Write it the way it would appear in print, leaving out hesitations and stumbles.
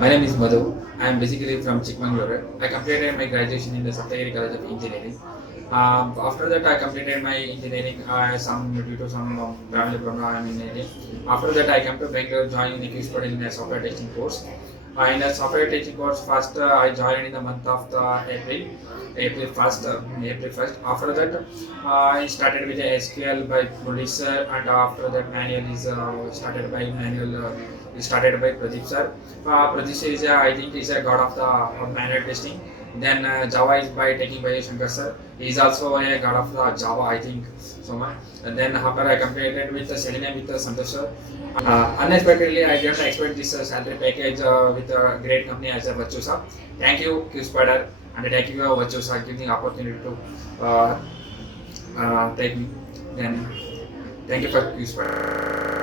My name is Madhu. I am basically from Chikmagalur. I completed my graduation in the Saptagiri College of Engineering. After that, I completed my engineering. Due to some family problem, I am in India. After that, I came to Bangalore, joining the Qspiders in a software testing course. In the software testing course, first I joined in the month of April 1st. April 1st. After that, I started with the SQL by producer, and after that, manual is started by manual. Started by Pradeep sir. Pradeep sir is I think is a god of the manual testing. Then Java is by taking by Shankar sir. He is also a god of the Java, I think so much. And then after I completed with the Selenium with the Santosh sir. Unexpectedly, I didn't expect this salary package with a great company as a Vachusa. Thank you, Qspider, and thank you, Vachusa, giving the opportunity to take me. Then, thank you for Qspider.